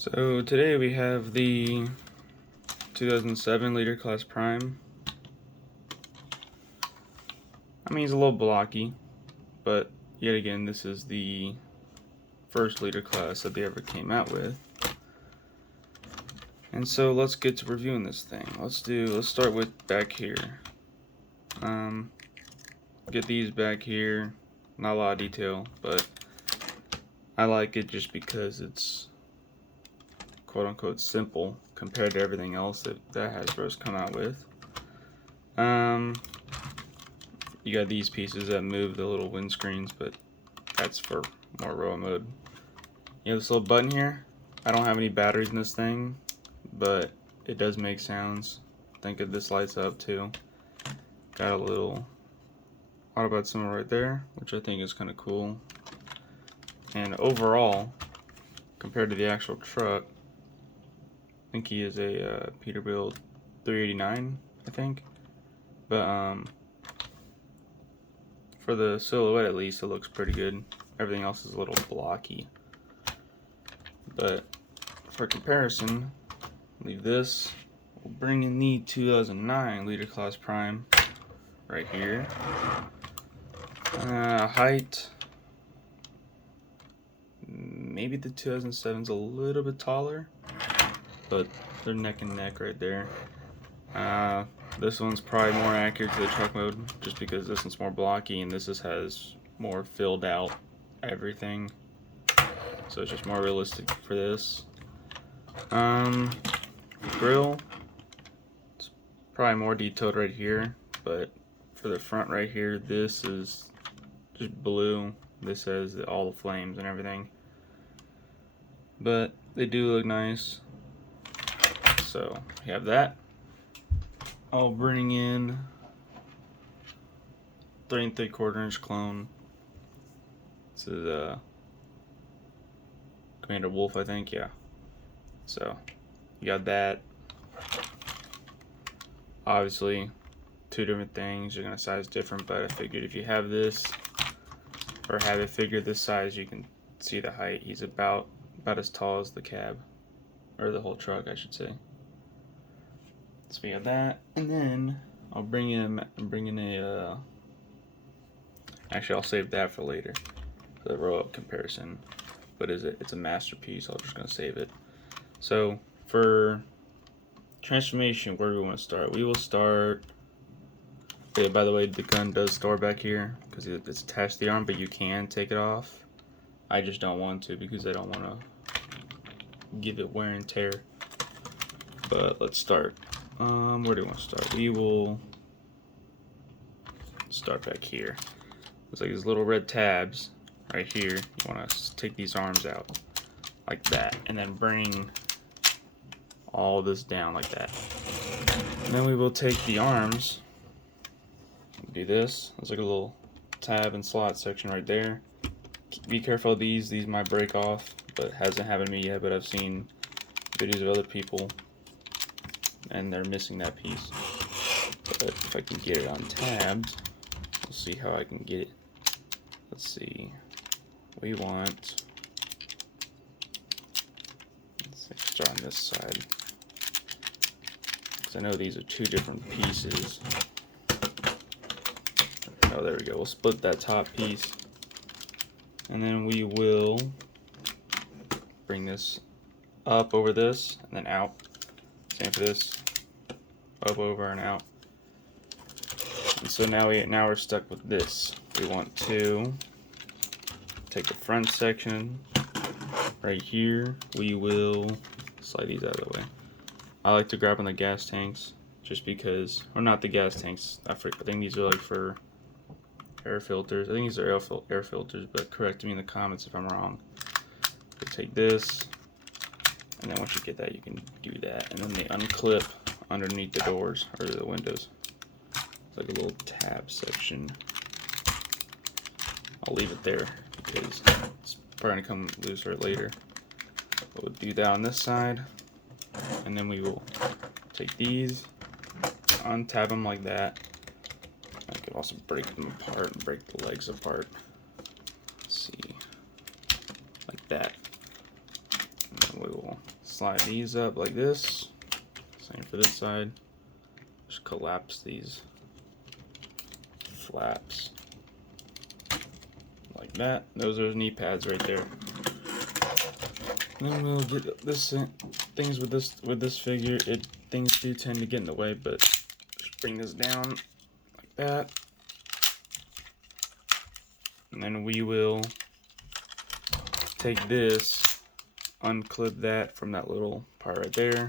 So today we have the 2007 Leader Class Prime. I mean, he's a little blocky, but yet again, this is the first Leader Class that they ever came out with. And so let's get to reviewing this thing. Let's start with back here. Get these back here. Not a lot of detail, but I like it just because it's quote-unquote simple compared to everything else that Hasbro's come out with. You got these pieces that move the little windscreens, but that's for more raw mode. You have this little button here. I don't have any batteries in this thing, but it does make sounds. I think if this lights up too. Got a little Autobot symbol right there, which I think is kind of cool. And overall, compared to the actual truck, I think he is a Peterbilt 389, I think. But for the silhouette at least, it looks pretty good. Everything else is a little blocky. But for comparison, leave this. We'll bring in the 2009 Leader Class Prime right here. Height, maybe the 2007's a little bit taller, but they're neck and neck right there. This one's probably more accurate to the truck mode, just because this one's more blocky and this just has more filled out everything. So it's just more realistic for this. Grill, it's probably more detailed right here, but for the front right here, this is just blue. This has all the flames and everything. But they do look nice. So you have that. I'll bring in 3 3/4 inch clone. This is Commander Wolf, I think, yeah. So you got that. Obviously, two different things. You're gonna size different, but I figured if you have this or have it figured this size, you can see the height. He's about as tall as the cab, or the whole truck, I should say. So we have that, and then I'll bring in a. Actually, I'll save that for later, for the roll-up comparison. But it's a masterpiece. I'm just gonna save it. So for transformation, where do we want to start? We will start. Okay, by the way, the gun does store back here because it's attached to the arm, but you can take it off. I just don't want to because I don't want to give it wear and tear. But let's start. Where do we want to start? We will start back here. There's like these little red tabs right here. You want to take these arms out like that, and then bring all this down like that. And then we will take the arms. Do this. There's like a little tab and slot section right there. Be careful of these. These might break off, but it hasn't happened to me yet. But I've seen videos of other people, and they're missing that piece. But if I can get it untabbed, we'll see how I can get it. Let's see. We want. Let's start on this side, because I know these are two different pieces. Oh, there we go. We'll split that top piece, and then we will bring this up over this, and then out. Same for this, up, over, and out. And so now we're stuck with this. We want to take the front section right here. We will slide these out of the way. I like to grab on the gas tanks, just because, or not the gas tanks. I think these are like for air filters. I think these are air filters, but correct me in the comments if I'm wrong. You take this, and then once you get that, you can do that, and then they unclip underneath the doors or the windows. It's like a little tab section. I'll leave it there because it's probably gonna come looser later. We'll do that on this side, and then we will take these, untab them like that. I could also break them apart and break the legs apart. Let's see, like that. And then we will slide these up like this. Same for this side. Just collapse these flaps like that. Those are knee pads right there. Then we'll get this things with this figure. Things do tend to get in the way, but just bring this down like that, and then we will take this, unclip that from that little part right there.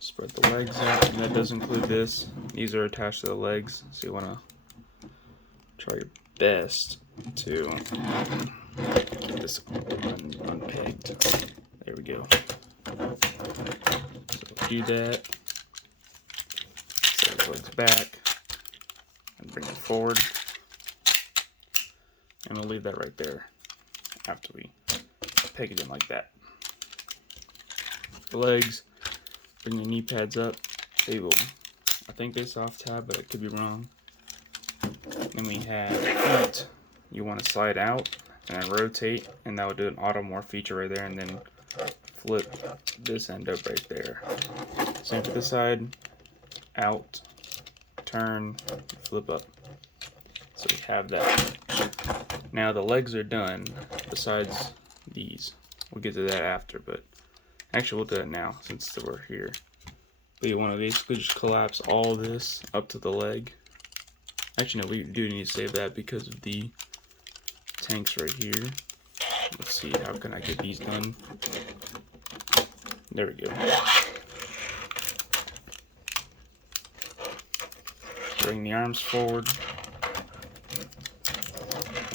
Spread the legs out, and that does include this. These are attached to the legs, so you want to try your best to get this unpegged. There we go. So do that. Set the legs back and bring it forward, and we'll leave that right there after we peg it in like that. The legs. Bring your knee pads up. They will, I think they soft tab, but it could be wrong. Then we have feet. You want to slide out and then rotate, and that will do an automorph feature right there, and then flip this end up right there. Same for this side. Out, turn, flip up. So we have that. Now the legs are done, besides these. We'll get to that after, but actually, we'll do it now since we're here. But you want to basically just collapse all this up to the leg. Actually, no, we do need to save that because of the tanks right here. Let's see, how can I get these done? There we go. Bring the arms forward.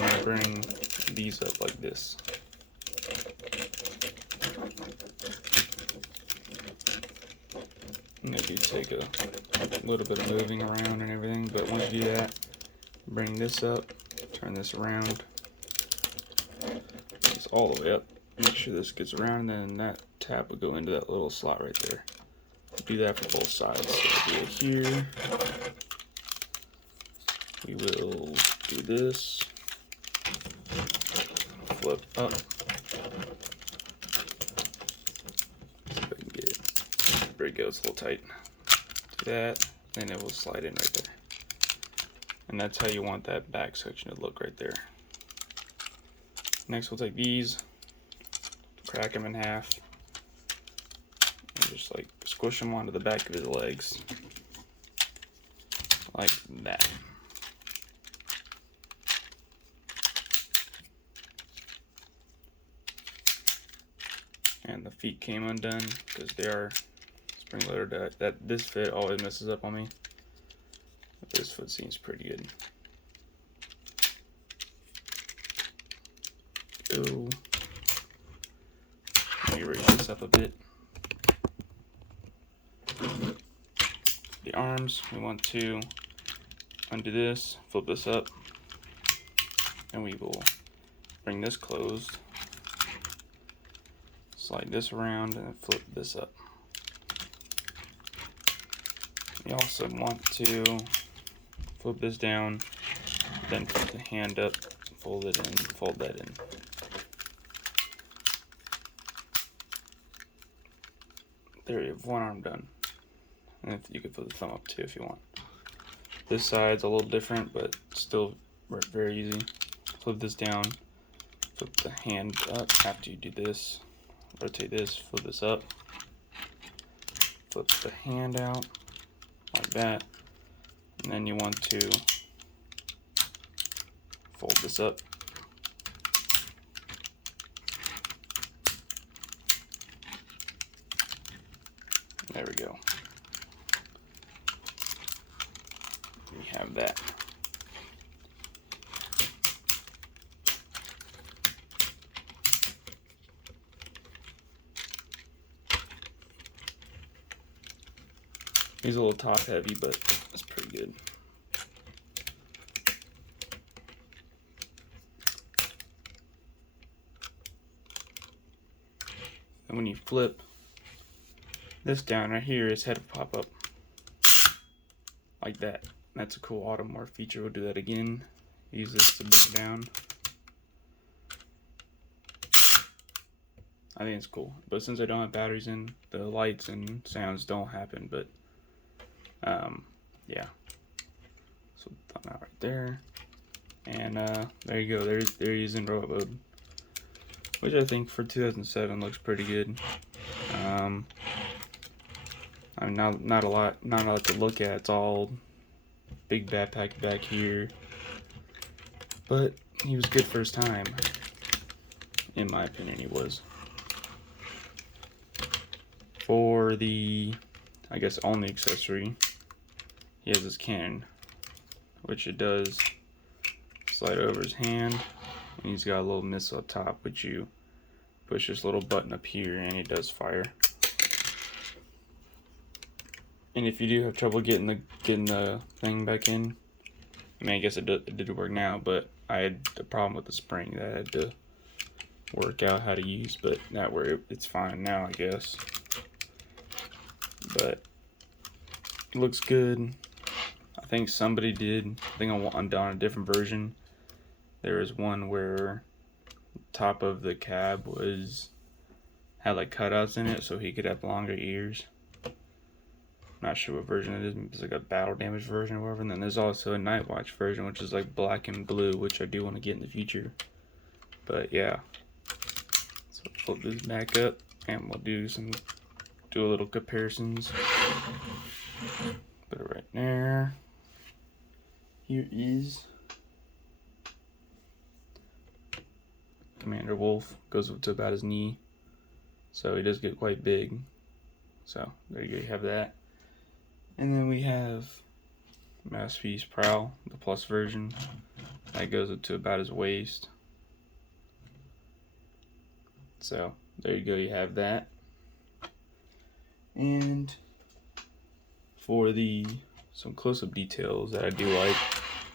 And bring these up like this. And they do take a little bit of moving around and everything, but once you do that, bring this up, turn this around, this all the way up, make sure this gets around, and then that tab will go into that little slot right there. Do that for both sides. So we'll do it here. We will do this, flip up. There we go, it's a little tight. Do that, and it will slide in right there. And that's how you want that back section to look right there. Next, we'll take these, crack them in half, and just like squish them onto the back of his legs. Like that. And the feet came undone because they are spring loaded. This fit always messes up on me. But this foot seems pretty good. Go. Let me raise this up a bit. The arms, we want to undo this, flip this up, and we will bring this closed. Slide this around and flip this up. You also want to flip this down, then put the hand up, fold it in, fold that in. There you have one arm done. And if you could put the thumb up too if you want. This side's a little different, but still very easy. Flip this down, flip the hand up after you do this. Rotate this, flip this up, flip the hand out like that, and then you want to fold this up. There we go. We have that. He's a little top heavy, but it's pretty good. And when you flip this down right here, his head will pop up like that. That's a cool automorph feature. We'll do that again. Use this to bring it down. I think it's cool. But since I don't have batteries in, the lights and sounds don't happen. But yeah. So thumb out right there, and there you go. There he is in robot mode, which I think for 2007 looks pretty good. I mean, not a lot to look at. It's all big backpack back here, but he was good for his time. In my opinion, he was. For the, I guess, only accessory, he has his cannon, which it does slide over his hand, and he's got a little missile up top, which you push this little button up here, and it does fire. And if you do have trouble getting the thing back in, I mean, I guess it did work now, but I had a problem with the spring that I had to work out how to use, but it's fine now, I guess. But it looks good. I think somebody did. I think I'm on a different version. There was one where the top of the cab had like cutouts in it, so he could have longer ears. Not sure what version it is. It's like a battle damage version or whatever. And then there's also a night watch version, which is like black and blue, which I do want to get in the future. But yeah. So flip this back up, and we'll do a little comparisons. Put it right there. Here is Commander Wolf. Goes up to about his knee, so he does get quite big. So there you go, you have that. And then we have Masterpiece Prowl, the plus version. That goes up to about his waist. So there you go, you have that. And for some close-up details that I do like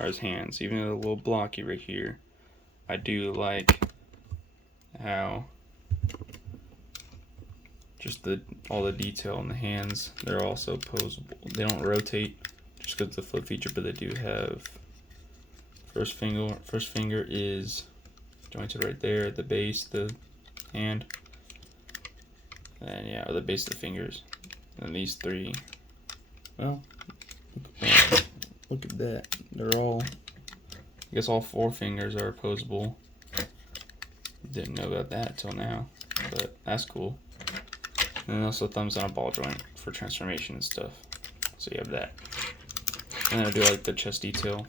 are his hands. Even though they're a little blocky right here, I do like how just all the detail in the hands. They're also posable. They don't rotate just because it's a flip feature, but they do have first finger is jointed right there at the base, the hand, and yeah, the base of the fingers. And these three, well, look at that. They're all, I guess all 4 fingers are opposable. Didn't know about that till now, but that's cool. And then also thumbs on a ball joint for transformation and stuff. So you have that. And then I do like the chest detail.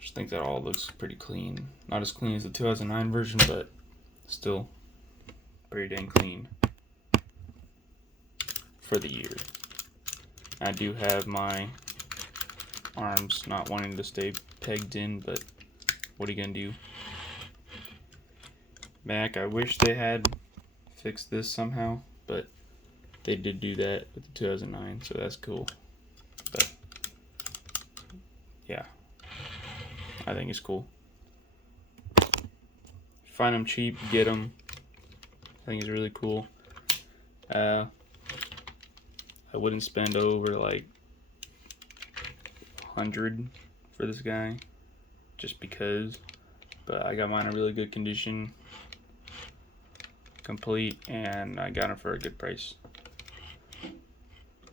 Just think that all looks pretty clean. Not as clean as the 2009 version, but still pretty dang clean for the year. I do have my arms not wanting to stay pegged in, but what are you gonna do? Back, I wish they had fixed this somehow, but they did do that with the 2009, so that's cool. But yeah, I think it's cool. Find them cheap, get them. I think it's really cool. I wouldn't spend over like 100 for this guy, just because. But I got mine in really good condition, complete, and I got them for a good price.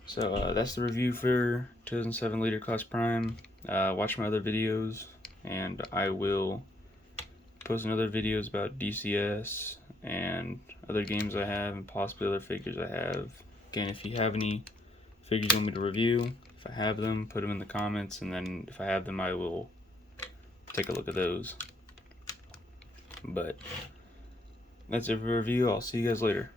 So that's the review for 2007 Leader Class Prime. Watch my other videos, and I will post other videos about DCS and other games I have, and possibly other figures I have. Again, if you have any figures you want me to review, if I have them, put them in the comments, and then if I have them, I will take a look at those. But that's it for the review. I'll see you guys later.